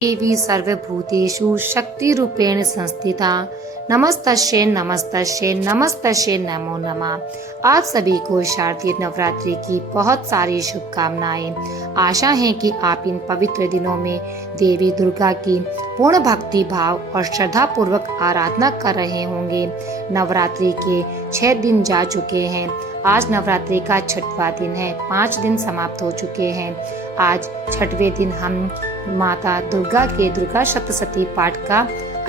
देवी सर्वभूतेषु शक्तिरूपेण संस्थिता। नमस्तस्यै नमस्तस्यै नमस्तस्यै नमो नमः। आप सभी को शारदीय नवरात्रि की बहुत सारी शुभकामनाएं। आशा है कि आप इन पवित्र दिनों में देवी दुर्गा की पूर्ण भक्ति भाव और श्रद्धा पूर्वक आराधना कर रहे होंगे। नवरात्रि के 6 दिन जा चुके हैं। आज नवरात्रि का 6वां दिन है। 5 दिन समाप्त हो चुके हैं। आज 6वें दिन हम माता दुर्गा के दुर्गा सप्तशती पाठ का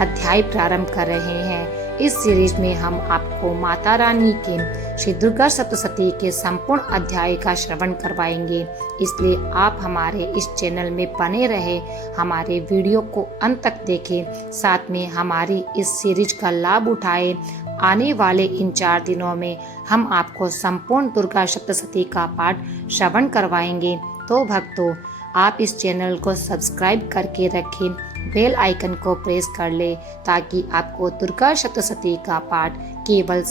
अध्याय प्रारंभ कर रहे हैं। इस सीरीज में हम आपको माता रानी के श्री दुर्गा सप्तशती के संपूर्ण अध्याय का श्रवण करवाएंगे। इसलिए आप हमारे इस चैनल में बने रहे, हमारे वीडियो को अंत तक देखें, साथ में हमारी इस सीरीज का लाभ उठाएं। आने वाले इन 4 दिनों में हम आपको संपूर्ण दुर्गा सप्तशती का पाठ श्रवण करवाएंगे। तो भक्तों, आप इस चैनल को सब्सक्राइब करके रखें, बेल आइकन को प्रेस कर ले ताकि आपको दुर्गा सप्तशती का पाठ केवल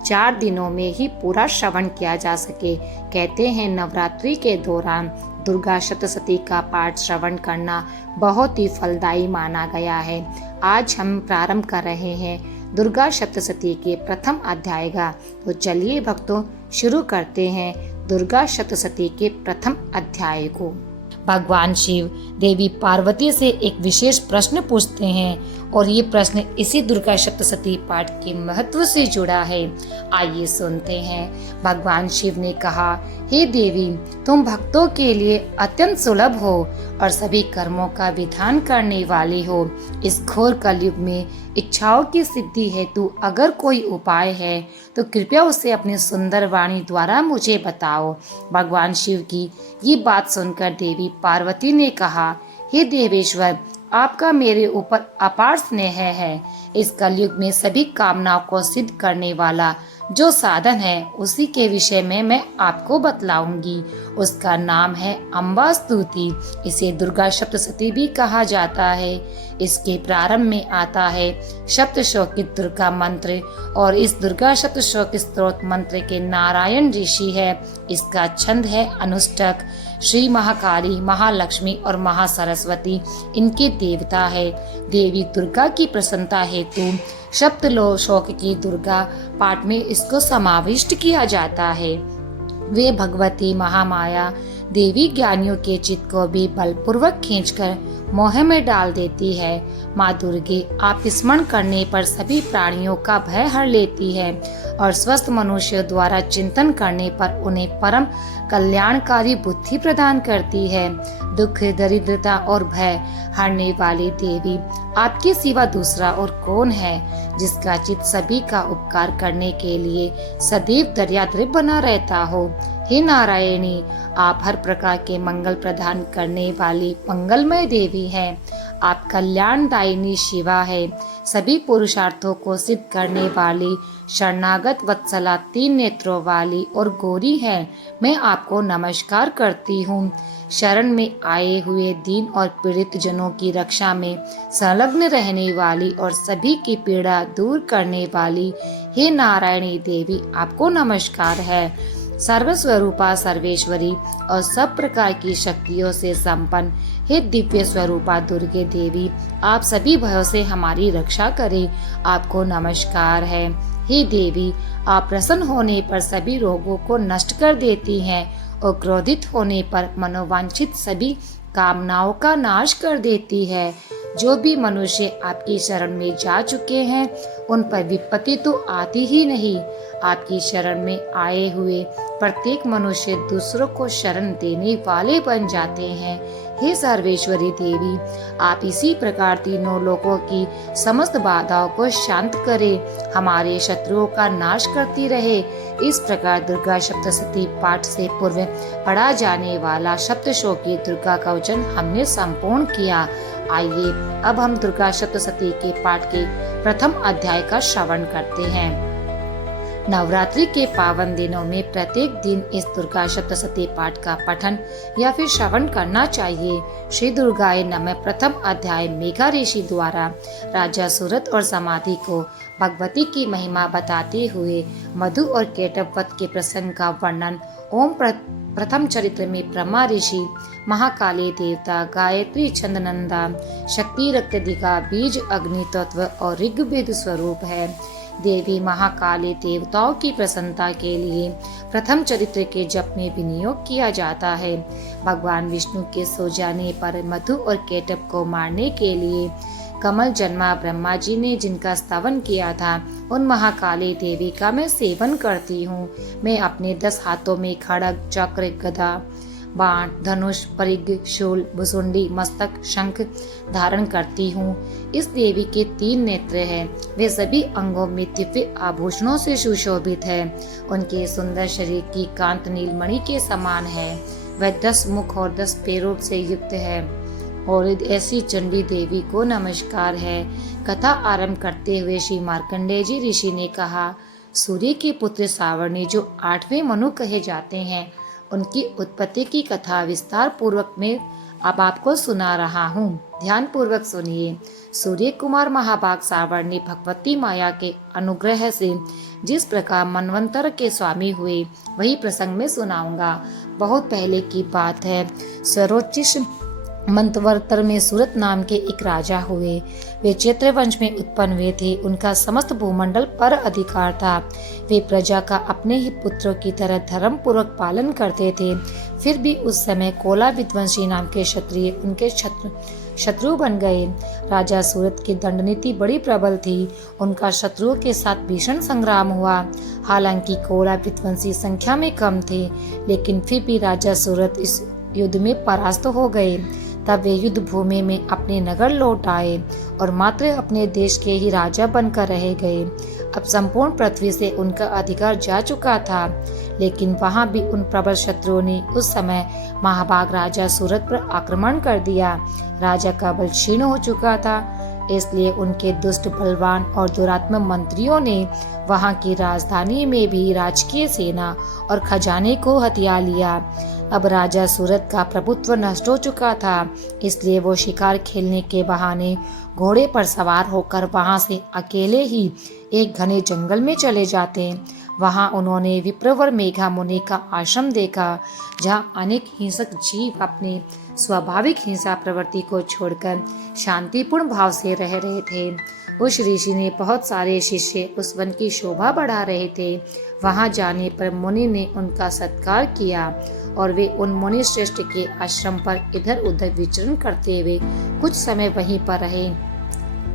4 दिनों में ही पूरा श्रवण किया जा सके। कहते हैं नवरात्रि के दौरान दुर्गा सप्तशती का पाठ श्रवण करना बहुत ही फलदायी माना गया है। आज हम प्रारंभ कर रहे हैं दुर्गा सप्तशती के प्रथम अध्याय का। तो चलिए भक्तों, शुरू करते हैं दुर्गा सप्तशती के प्रथम अध्याय को। भगवान शिव देवी पार्वती से एक विशेष प्रश्न पूछते हैं और ये प्रश्न इसी दुर्गा सप्तशती पाठ के महत्व से जुड़ा है। आइए सुनते हैं। भगवान शिव ने कहा, हे देवी, तुम भक्तों के लिए अत्यंत सुलभ हो और सभी कर्मों का विधान करने वाली हो। इस घोर कलयुग में इच्छाओं की सिद्धि हेतु अगर कोई उपाय है तो कृपया उसे अपनी सुंदर वाणी द्वारा मुझे बताओ। भगवान शिव की ये बात सुनकर देवी पार्वती ने कहा, हे देवेश्वर, आपका मेरे ऊपर अपार स्नेह है। इस कलयुग में सभी कामनाओं को सिद्ध करने वाला जो साधन है उसी के विषय में मैं आपको बतलाऊंगी। उसका नाम है अम्बा स्तुति। इसे दुर्गा सप्तशती भी कहा जाता है। इसके प्रारंभ में आता है सप्तशोकित दुर्गा मंत्र और इस दुर्गा सप्तशोक स्तोत्र मंत्र के नारायण ऋषि है। इसका छंद है अनुष्टक। श्री महाकाली, महालक्ष्मी और महासरस्वती इनके देवता है। देवी दुर्गा की प्रसन्नता हेतु सप्तशोक की दुर्गा पाठ में इसको समाविष्ट किया जाता है। वे भगवती महामाया देवी ज्ञानियों के चित्त को भी बलपूर्वक खींचकर मोह में डाल देती है। माँ दुर्गे आप स्मरण करने पर सभी प्राणियों का भय हर लेती है और स्वस्थ मनुष्य द्वारा चिंतन करने पर उन्हें परम कल्याणकारी बुद्धि प्रदान करती है। दुख, दरिद्रता और भय हरने वाली देवी, आपके सिवा दूसरा और कौन है जिसका चित्त सभी का उपकार करने के लिए सदैव दरियाद्र बना रहता हो। हे नारायणी, आप हर प्रकार के मंगल प्रदान करने वाली मंगलमय देवी हैं। आप कल्याणदायिनी शिवा है। सभी पुरुषार्थों को सिद्ध करने वाली शरणागत वत्सला 3 नेत्रों वाली और गौरी है। मैं आपको नमस्कार करती हूँ। शरण में आए हुए दीन और पीड़ित जनों की रक्षा में संलग्न रहने वाली और सभी की पीड़ा दूर करने वाली हे नारायणी देवी, आपको नमस्कार है। सर्वस्वरूपा सर्वेश्वरी और सब प्रकार की शक्तियों से संपन्न हे दिव्य स्वरूपा दुर्गे देवी, आप सभी भयों से हमारी रक्षा करें। आपको नमस्कार है। हे देवी, आप प्रसन्न होने पर सभी रोगों को नष्ट कर देती हैं और क्रोधित होने पर मनोवांछित सभी कामनाओं का नाश कर देती है। जो भी मनुष्य आपकी शरण में जा चुके हैं उन पर विपत्ति तो आती ही नहीं। आपकी शरण में आए हुए प्रत्येक मनुष्य दूसरों को शरण देने वाले बन जाते हैं। हे सर्वेश्वरी देवी, आप इसी प्रकार तीनों लोगों की समस्त बाधाओं को शांत करें, हमारे शत्रुओं का नाश करती रहे। इस प्रकार दुर्गा सप्तशती पाठ से पूर्व पढ़ा जाने वाला सप्तशोकी दुर्गा कवचन हमने संपूर्ण किया। आइए अब हम दुर्गा सप्तशती के पाठ के प्रथम अध्याय का श्रवण करते हैं। नवरात्रि के पावन दिनों में प्रत्येक दिन इस दुर्गा सप्तशती पाठ का पठन या फिर श्रवण करना चाहिए। श्री दुर्गाय नमः प्रथम अध्याय मेघा ऋषि द्वारा राजा सूरत और समाधि को भगवती की महिमा बताते हुए मधु और केटव वध के प्रसंग का वर्णन ओम प्रथम चरित्र में ब्रह्मा ऋषि, महाकाली देवता, गायत्री छंदनंदा, शक्ति रक्तदिका, बीज अग्नि तत्व और ऋग्वेद स्वरूप है। देवी महाकाली देवताओं की प्रसन्नता के लिए प्रथम चरित्र के जप में विनियोग किया जाता है। भगवान विष्णु के सो जाने पर मधु और केटभ को मारने के लिए कमल जन्मा ब्रह्मा जी ने जिनका स्तवन किया था, उन महाकाली देवी का मैं सेवन करती हूँ। मैं अपने 10 हाथों में खड़ग, चक्र, गदा, बाण, धनुष, परिघ, शूल, भुसुंडी, मस्तक, शंख धारण करती हूँ। इस देवी के 3 नेत्र हैं। वे सभी अंगों में दिव्य आभूषणों से सुशोभित है। उनके सुंदर शरीर की कांत नीलमणि के समान है। वह 10 मुख और 10 पैरों से युक्त है। और ऐसी चंडी देवी को नमस्कार है। कथा आरंभ करते हुए श्री मार्कंडेय जी ऋषि ने कहा, सूर्य के पुत्र सावर्णी जो 8वें मनु कहे जाते हैं, उनकी उत्पत्ति की कथा विस्तार पूर्वक में अब आपको सुना रहा हूँ। ध्यान पूर्वक सुनिए। सूर्य कुमार महाभाग सावर्णी भगवती माया के अनुग्रह से जिस प्रकार मनवंतर के स्वामी हुए, वही प्रसंग में सुनाऊंगा। बहुत पहले की बात है। सरोचिष मंतवर्तर में सूरत नाम के एक राजा हुए। वे चैत्र वंश में उत्पन्न हुए थे। उनका समस्त भूमंडल पर अधिकार था। वे प्रजा का अपने ही पुत्रों की तरह धर्म पूर्वक पालन करते थे। फिर भी उस समय कोला विध्वंसी नाम के क्षत्रिय उनके शत्रु बन गए। राजा सूरत की दंड नीति बड़ी प्रबल थी। उनका शत्रुओं के साथ भीषण संग्राम हुआ। हालांकि कोला विध्वंसी संख्या में कम थे, लेकिन फिर भी राजा सूरत इस युद्ध में परास्त हो गए। तब वे युद्ध भूमि में अपने नगर लौट आए और मात्र अपने देश के ही राजा बनकर रह गए। अब संपूर्ण पृथ्वी से उनका अधिकार जा चुका था, लेकिन वहां भी उन प्रबल शत्रुओं ने उस समय महाभाग राजा सूरत पर आक्रमण कर दिया। राजा का बल क्षीण हो चुका था, इसलिए उनके दुष्ट, बलवान और दुरात्मा मंत्रियों ने वहां की राजधानी में भी राजकीय सेना और खजाने को हथिया लिया। अब राजा सूरत का प्रभुत्व नष्ट हो चुका था, इसलिए वो शिकार खेलने के बहाने घोड़े पर सवार होकर वहां से अकेले ही एक घने जंगल में चले जाते। वहां उन्होंने विप्रवर मेघा मुनि का आश्रम देखा, जहां अनेक हिंसक जीव अपने स्वाभाविक हिंसा प्रवृत्ति को छोड़कर शांतिपूर्ण भाव से रह रहे थे। उस ऋषि ने बहुत सारे शिष्य उस वन की शोभा बढ़ा रहे थे। वहां जाने पर मुनि ने उनका सत्कार किया और वे उन मुनि श्रेष्ठ के आश्रम पर इधर उधर विचरण करते हुए कुछ समय वहीं पर रहे।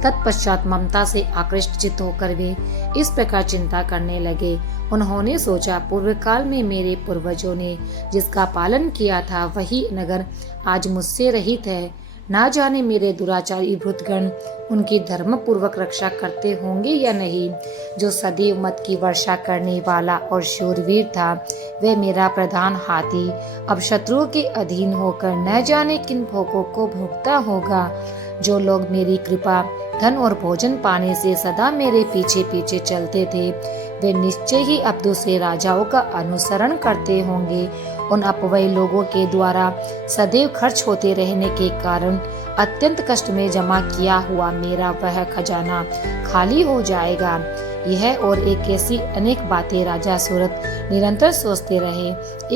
तत्पश्चात ममता से आकृष्ट होकर वे इस प्रकार चिंता करने लगे। उन्होंने सोचा, पूर्व काल में मेरे पूर्वजों ने जिसका पालन किया था, वही नगर आज मुझसे रहित है। ना जाने मेरे दुराचारी भृतगण उनकी धर्म पूर्वक रक्षा करते होंगे या नहीं। जो सदैव मत की वर्षा करने वाला और शूरवीर था, वह मेरा प्रधान हाथी अब शत्रुओं के अधीन होकर न जाने किन भोगों को भोगता होगा। जो लोग मेरी कृपा, धन और भोजन पाने से सदा मेरे पीछे पीछे चलते थे, वे निश्चय ही अब दूसरे राजाओं का अनुसरण करते होंगे। उन अपवयी लोगों के द्वारा सदैव खर्च होते रहने के कारण अत्यंत कष्ट में जमा किया हुआ मेरा वह खजाना खाली हो जाएगा। यह और एक ऐसी अनेक बातें राजा सूरत निरंतर सोचते रहे।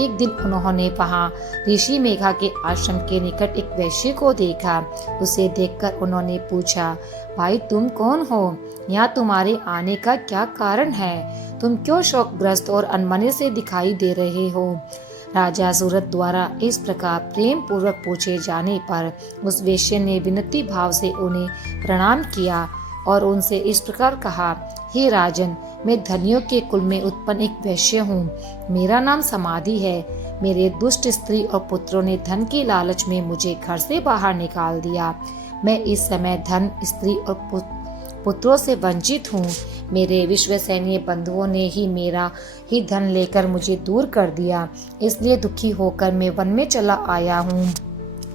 एक दिन उन्होंने वहां ऋषि मेघा के आश्रम के निकट एक वैश्य को देखा। उसे देखकर उन्होंने पूछा, भाई तुम कौन हो? यहाँ तुम्हारे आने का क्या कारण है? तुम क्यों शोकग्रस्त और अनमने से दिखाई दे रहे हो? राजा सूरत द्वारा इस प्रकार प्रेम पूर्वक पूछे जाने पर उस वैश्य ने विनती भाव से उन्हें प्रणाम किया और उनसे इस प्रकार कहा, हे राजन, मैं धनियों के कुल में उत्पन्न एक वैश्य हूँ। मेरा नाम समाधि है। मेरे दुष्ट स्त्री और पुत्रों ने धन के लालच में मुझे घर से बाहर निकाल दिया। मैं इस समय धन, स्त्री और पुत्रों से वंचित हूँ। मेरे विश्वसनीय बंधुओं ने ही मेरा ही धन लेकर मुझे दूर कर दिया, इसलिए दुखी होकर मैं वन में चला आया हूँ।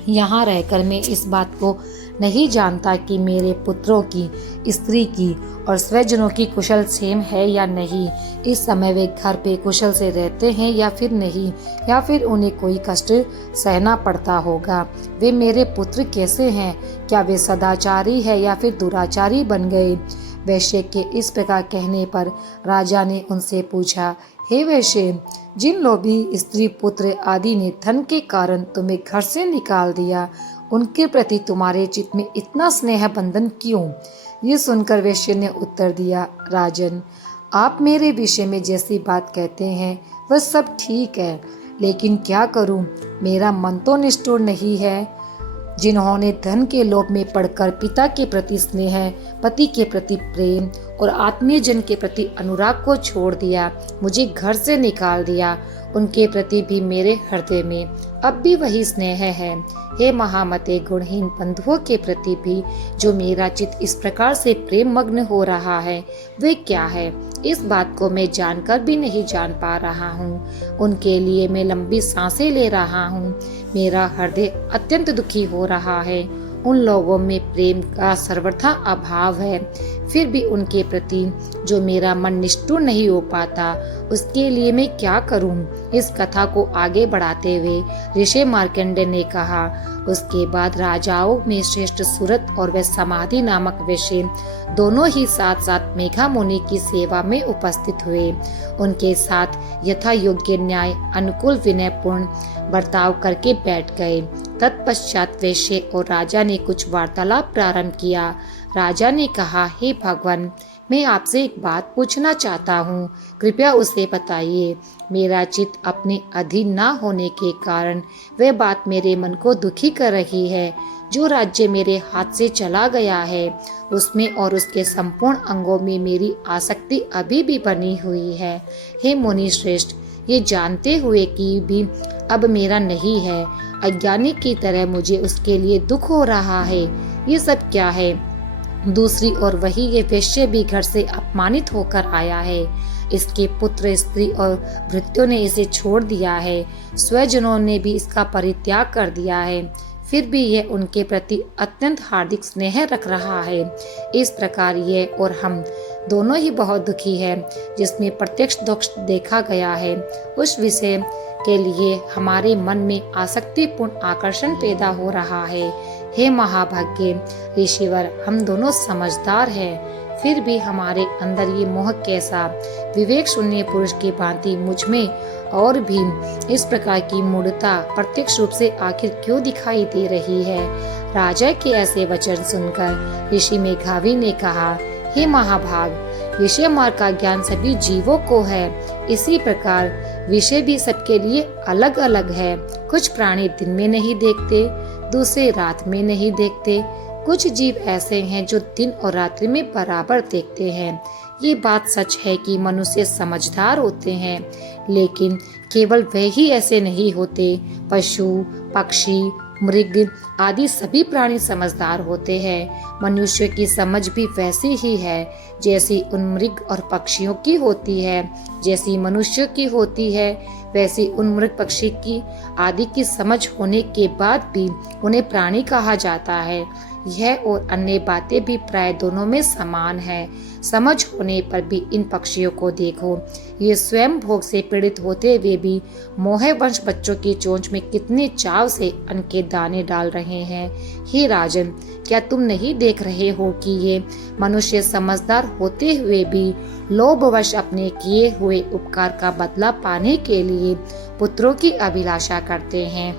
यहाँ रहकर मैं इस बात को नहीं जानता कि मेरे पुत्रों की, स्त्री की और स्वजनों की कुशल क्षेम है या नहीं। इस समय वे घर पे कुशल से रहते हैं या फिर नहीं, या फिर उन्हें कोई कष्ट सहना पड़ता होगा। वे मेरे पुत्र कैसे हैं? क्या वे सदाचारी है या फिर दुराचारी बन गए? वैश्य के इस प्रकार कहने पर राजा ने उनसे पूछा, हे वैश्य, जिन लोभी स्त्री पुत्र आदि ने धन के कारण तुम्हें घर से निकाल दिया, उनके प्रति तुम्हारे चित्त में इतना स्नेह बंधन क्यों? ये सुनकर वैश्य ने उत्तर दिया, राजन, आप मेरे विषय में जैसी बात कहते हैं वह सब ठीक है, लेकिन क्या करूं, मेरा मन तो निष्ठुर नहीं है। जिन्होंने धन के लोभ में पड़कर पिता के प्रति स्नेह, पति के प्रति प्रेम और आत्मीय जन के प्रति अनुराग को छोड़ दिया, मुझे घर से निकाल दिया, उनके प्रति भी मेरे हृदय में अब भी वही स्नेह है। हे महामते, गुणहीन बंधुओं के प्रति भी जो मेरा चित्त इस प्रकार से प्रेम मग्न हो रहा है, वे क्या है? इस बात को मैं जानकर भी नहीं जान पा रहा हूँ। उनके लिए मैं लंबी सांसें ले रहा हूँ। मेरा हृदय अत्यंत दुखी हो रहा है। उन लोगों में प्रेम का सर्वथा अभाव है, फिर भी उनके प्रति जो मेरा मन निष्ठुर नहीं हो पाता, उसके लिए मैं क्या करूं? इस कथा को आगे बढ़ाते हुए ऋषि मार्कंडेय ने कहा, उसके बाद राजाओं में श्रेष्ठ सुरत और वे समाधि नामक वैश्य दोनों ही साथ साथ मेघा मुनि की सेवा में उपस्थित हुए। उनके साथ यथा योग्य न्याय अनुकूल विनयपूर्ण बर्ताव करके बैठ गए। तत्पश्चात वैश्य और राजा ने कुछ वार्तालाप प्रारंभ किया। राजा ने कहा, हे भगवान, मैं आपसे एक बात पूछना चाहता हूँ, कृपया उसे बताइए। मेरा चित्त अपने अधीन न होने के कारण वह बात मेरे मन को दुखी कर रही है। जो राज्य मेरे हाथ से चला गया है, उसमें और उसके संपूर्ण अंगों में मेरी आसक्ति अभी भी बनी हुई है। हे मुनि श्रेष्ठ, ये जानते हुए कि भी अब मेरा नहीं है, अज्ञानी की तरह मुझे उसके लिए दुख हो रहा है। ये सब क्या है? दूसरी ओर वही ये वैश्य भी घर से अपमानित होकर आया है। इसके पुत्र, स्त्री और भृत्यों ने इसे छोड़ दिया है। स्वजनों ने भी इसका परित्याग कर दिया है, फिर भी यह उनके प्रति अत्यंत हार्दिक स्नेह रख रहा है। इस प्रकार यह और हम दोनों ही बहुत दुखी है। जिसमें प्रत्यक्ष दोष देखा गया है, उस विषय के लिए हमारे मन में आसक्तिपूर्ण आकर्षण पैदा हो रहा है। हे महाभाग्य ऋषिवर, हम दोनों समझदार हैं, फिर भी हमारे अंदर ये मोह कैसा? विवेक शून्य पुरुष की भांति मुझ में और भी इस प्रकार की मूढ़ता प्रत्यक्ष रूप से आखिर क्यों दिखाई दे रही है? राजा के ऐसे वचन सुनकर ऋषि मेघावी ने कहा, हे महाभाग, विषय मार्ग का ज्ञान सभी जीवों को है। इसी प्रकार विषय भी सबके लिए अलग अलग है। कुछ प्राणी दिन में नहीं देखते, दूसरे रात में नहीं देखते। कुछ जीव ऐसे हैं जो दिन और रात्रि में बराबर देखते हैं। ये बात सच है कि मनुष्य समझदार होते हैं, लेकिन केवल वे ही ऐसे नहीं होते। पशु, पक्षी, मृग आदि सभी प्राणी समझदार होते हैं। मनुष्य की समझ भी वैसी ही है जैसी उन मृग और पक्षियों की होती है। जैसी मनुष्य की होती है, वैसी उन मृग पक्षी की आदि की समझ होने के बाद भी उन्हें प्राणी कहा जाता है। यह और अन्य बातें भी प्राय दोनों में समान है। समझ होने पर भी इन पक्षियों को देखो, ये स्वयं भोग से पीड़ित होते हुए भी मोहवंश बच्चों की चोंच में कितने चाव से अन्न के दाने डाल रहे हैं। हे राजन, क्या तुम नहीं देख रहे हो कि ये मनुष्य समझदार होते हुए भी लोभवश अपने किए हुए उपकार का बदला पाने के लिए पुत्रों की अभिलाषा करते हैं?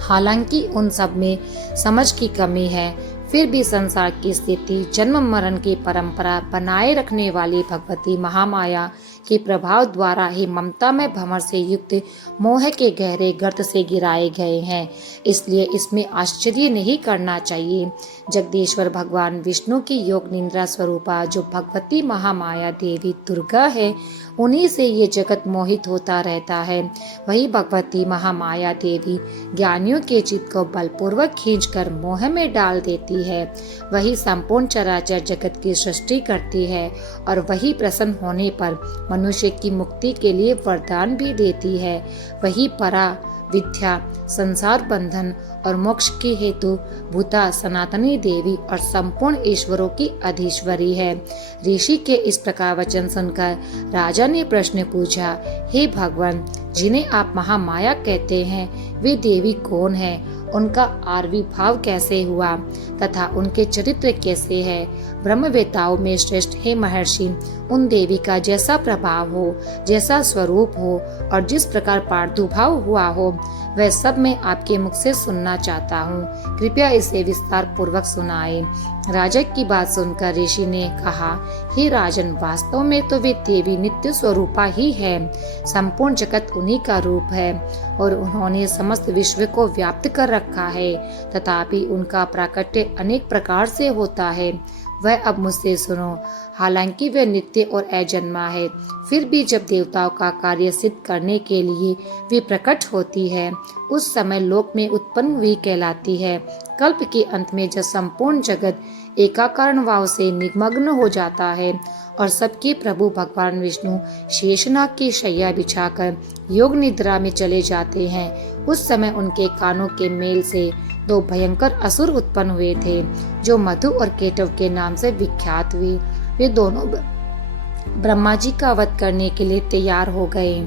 हालांकि उन सब में समझ की कमी है, फिर भी संसार की स्थिति, जन्म मरण की परंपरा बनाए रखने वाली भगवती महामाया के प्रभाव द्वारा ही ममता में भंवर से युक्त मोह के गहरे गर्त से गिराए गए हैं। इसलिए इसमें आश्चर्य नहीं करना चाहिए। जगदीश्वर भगवान विष्णु की योग निंद्रा स्वरूपा जो भगवती महामाया देवी दुर्गा है, उन्हीं से ये जगत मोहित होता रहता है। वही भगवती महामाया देवी ज्ञानियों के चित्त को बलपूर्वक खींचकर मोह में डाल देती है। वही संपूर्ण चराचर जगत की सृष्टि करती है और वही प्रसन्न होने पर मनुष्य की मुक्ति के लिए वरदान भी देती है। वही परा विद्या, संसार बंधन और मोक्ष के हेतु भूता सनातनी देवी और संपूर्ण ईश्वरों की अधीश्वरी है। ऋषि के इस प्रकार वचन सुनकर राजा ने प्रश्न पूछा, हे भगवान, जिन्हें आप महामाया कहते हैं, वे देवी कौन है, उनका आविर्भाव कैसे हुआ तथा उनके चरित्र कैसे है। ब्रह्मवेताओं में श्रेष्ठ हे महर्षि, उन देवी का जैसा प्रभाव हो, जैसा स्वरूप हो और जिस प्रकार प्रादुर्भाव हुआ हो, वह सब मैं आपके मुख से सुनना चाहता हूँ। कृपया इसे विस्तार पूर्वक सुनाए। राजक की बात सुनकर ऋषि ने कहा, हे राजन, वास्तव में तो वे देवी नित्य स्वरूपा ही है। संपूर्ण जगत उन्हीं का रूप है और उन्होंने समस्त विश्व को व्याप्त कर रखा है। तथापि उनका प्राकट्य अनेक प्रकार से होता है। वह अब मुझसे सुनो। हालांकि वह नित्य और अजन्मा है, फिर भी जब देवताओं का कार्य सिद्ध करने के लिए वे प्रकट होती है, उस समय लोक में उत्पन्न हुई कहलाती है। कल्प के अंत में जब संपूर्ण जगत एकाकारण भाव से निमग्न हो जाता है और सबके प्रभु भगवान विष्णु शेषनाग की शैया बिछाकर योग निद्रा में चले जाते हैं, उस समय उनके कानों के मेल से दो भयंकर असुर उत्पन्न हुए थे, जो मधु और केटव के नाम से विख्यात हुए। वे दोनों ब्रह्मा जी का वध करने के लिए तैयार हो गए।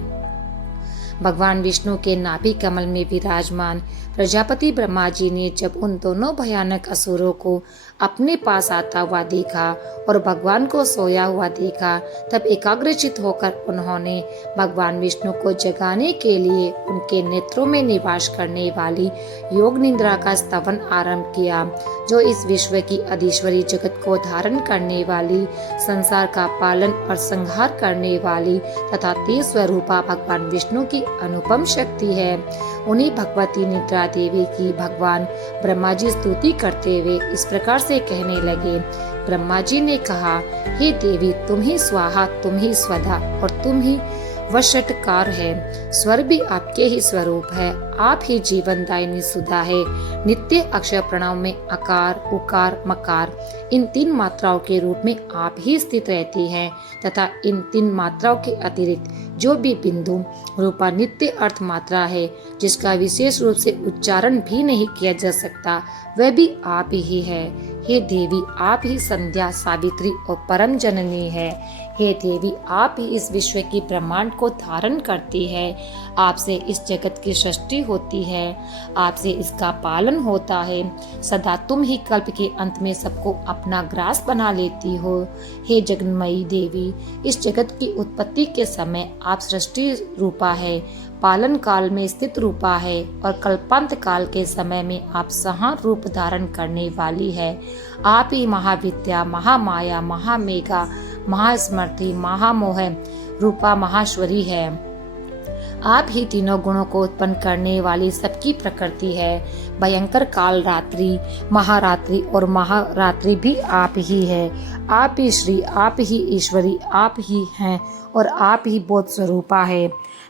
भगवान विष्णु के नाभि कमल में विराजमान प्रजापति ब्रह्मा जी ने जब उन दोनों भयानक असुरों को अपने पास आता हुआ देखा और भगवान को सोया हुआ देखा, तब एकाग्रचित होकर उन्होंने भगवान विष्णु को जगाने के लिए उनके नेत्रों में निवास करने वाली योग निद्रा का स्तवन आरंभ किया, जो इस विश्व की अधीश्वरी जगत को धारण करने वाली, संसार का पालन और संहार करने वाली तथा तेज स्वरूपा भगवान विष्णु की अनुपम शक्ति है। उन्हीं भगवती निद्रा देवी की भगवान ब्रह्मा जी स्तुति करते हुए इस प्रकार से कहने लगे। ब्रह्मा जी ने कहा, हे देवी, तुम ही स्वाहा, तुम ही स्वधा और तुम ही वशटकार है। स्वर भी आपके ही स्वरूप है। आप ही जीवन दायिनी सुधा है। नित्य अक्षर प्रणव में अकार, उकार, मकार इन तीन मात्राओं के रूप में आप ही स्थित रहती हैं तथा इन तीन मात्राओं के अतिरिक्त जो भी बिंदु रूपा नित्य अर्थ मात्रा है, जिसका विशेष रूप से उच्चारण भी नहीं किया जा सकता, वह भी आप ही है। हे देवी, आप ही संध्या, सावित्री और परम जननी है। हे देवी, आप ही इस विश्व की ब्रह्मांड को धारण करती है। आपसे इस जगत की सृष्टि होती है, आपसे इसका पालन होता है। सदा तुम ही कल्प के अंत में सबको अपना ग्रास बना लेती हो। हे जगन्मयी देवी, इस जगत की उत्पत्ति के समय आप सृष्टि रूपा है, पालन काल में स्थित रूपा है और कल्पांत काल के समय में आप संहार रूप धारण करने वाली है। आप ही महाविद्या, महामाया, महामेघा, महास्मृति, महामोह रूपा महाश्वरी है। आप ही तीनों गुणों को उत्पन्न करने वाली सबकी प्रकृति है। भयंकर काल रात्रि, महारात्रि और महारात्रि भी आप ही है। आप ही श्री, आप ही ईश्वरी, आप ही हैं और आप ही बोध स्वरूपा है।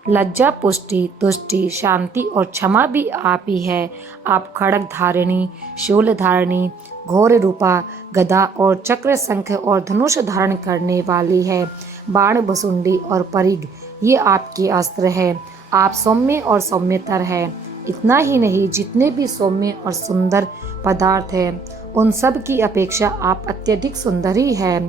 लज्जा, पुष्टि, तुष्टि, शांति और क्षमा भी आप ही है। आप खड़ग धारिणी, शूल धारिणी, घोर रूपा, गदा और चक्र, शंख और धनुष धारण करने वाली है। बाण, बसुंडी और परिघ ये आपके अस्त्र है। आप सौम्य और सौम्यतर है। इतना ही नहीं, जितने भी सौम्य और सुंदर पदार्थ है, उन सब की अपेक्षा आप अत्यधिक सुंदरी है।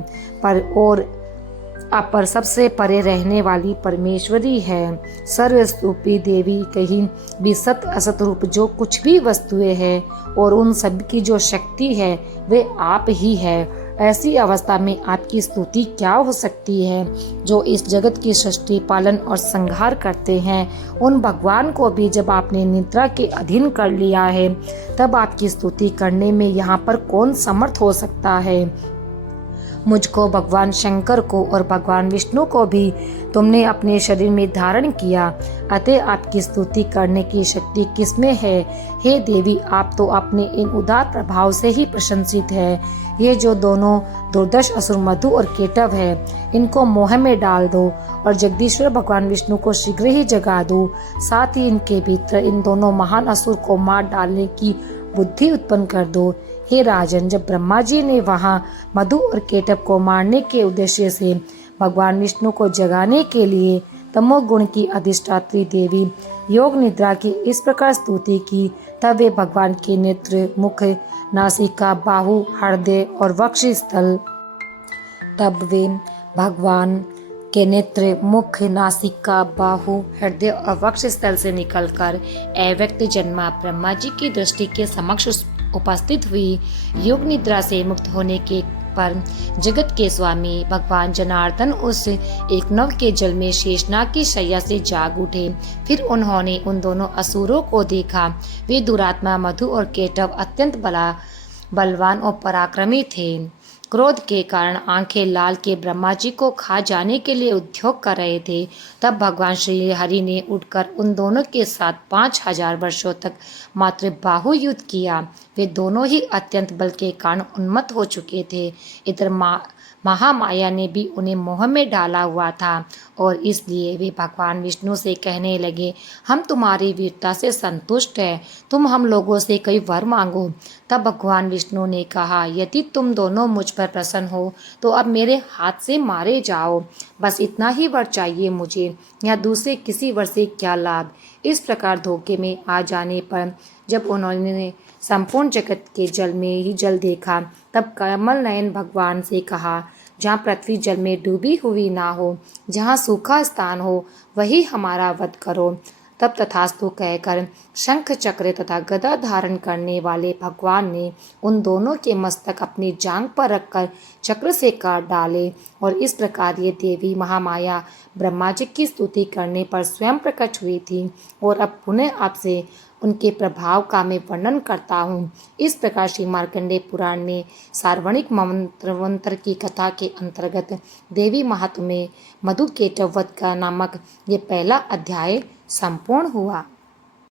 आप पर सबसे परे रहने वाली परमेश्वरी है। सर्वस्तुपी देवी, कहीं भी सत असत रूप जो कुछ भी वस्तुएं हैं और उन सब की जो शक्ति है, वे आप ही है। ऐसी अवस्था में आपकी स्तुति क्या हो सकती है? जो इस जगत की सृष्टि, पालन और संहार करते हैं, उन भगवान को भी जब आपने निद्रा के अधीन कर लिया है, तब आपकी स्तुति करने में यहाँ पर कौन समर्थ हो सकता है? मुझको, भगवान शंकर को और भगवान विष्णु को भी तुमने अपने शरीर में धारण किया, अतः आपकी स्तुति करने की शक्ति किसमें है? हे देवी, आप तो अपने इन उदार प्रभाव से ही प्रशंसित है। ये जो दोनों दुर्दश असुर मधु और केटव है, इनको मोह में डाल दो और जगदीश्वर भगवान विष्णु को शीघ्र ही जगा दो। साथ ही इनके भीतर इन दोनों महान असुर को मार डालने की बुद्धि उत्पन्न कर दो। हे राजन, जब ब्रह्मा जी ने वहाँ मधु और केटव को मारने के उद्देश्य से भगवान विष्णु को जगाने के लिए तमोगुण की अधिष्ठात्री देवी योग निद्रा की इस प्रकार स्तुति की, तब वे भगवान के नेत्र, मुख, नासिका, बाहु, हृदय और वक्ष स्थल, तब वे भगवान के नेत्र, मुख, नासिका, बाहु, हृदय और वक्ष स्थल से निकलकर अव्यक्त जन्मा ब्रह्मा जी की दृष्टि के समक्ष उपस्थित हुई। योग निद्रा से मुक्त होने के पर जगत के स्वामी भगवान जनार्दन उस एक नव के जल में शेषनाग की शैया से जाग उठे। फिर उन्होंने उन दोनों असुरों को देखा। वे दुरात्मा मधु और केटव अत्यंत बलवान और पराक्रमी थे। क्रोध के कारण आंखें लाल के ब्रह्मा जी को खा जाने के लिए उद्योग कर रहे थे। तब भगवान श्री हरि ने उठकर उन दोनों के साथ 5000 वर्षों तक मात्र बाहु युद्ध किया। वे दोनों ही अत्यंत बल के कारण उन्मत्त हो चुके थे। इधर महामाया ने भी उन्हें मोह में डाला हुआ था और इसलिए वे भगवान विष्णु से कहने लगे, हम तुम्हारी वीरता से संतुष्ट हैं, तुम हम लोगों से कोई वर मांगो। तब भगवान विष्णु ने कहा, यदि तुम दोनों मुझ पर प्रसन्न हो तो अब मेरे हाथ से मारे जाओ। बस इतना ही वर चाहिए मुझे, या दूसरे किसी वर से क्या लाभ। इस प्रकार धोखे में आ जाने पर जब उन्होंने संपूर्ण जगत के जल में ही जल देखा, तब कमल नयन भगवान से कहा, जहाँ पृथ्वी जल में डूबी हुई ना हो, जहाँ सूखा स्थान हो, वही हमारा वध करो। तब तथास्तु कहकर शंख चक्र तथा गदा धारण करने वाले भगवान ने उन दोनों के मस्तक अपनी जांघ पर रखकर चक्र से काट डाले। और इस प्रकार ये देवी महामाया ब्रह्मा जी की स्तुति करने पर स्वयं प्रकट हुई थी। और अब पुनः आपसे उनके प्रभाव का मैं वर्णन करता हूँ। इस प्रकार श्री मार्कंडेय पुराण में सार्वणिक मंत्र की कथा के अंतर्गत देवी महात्म्य में मधु केटव वध का नामक ये पहला अध्याय संपूर्ण हुआ।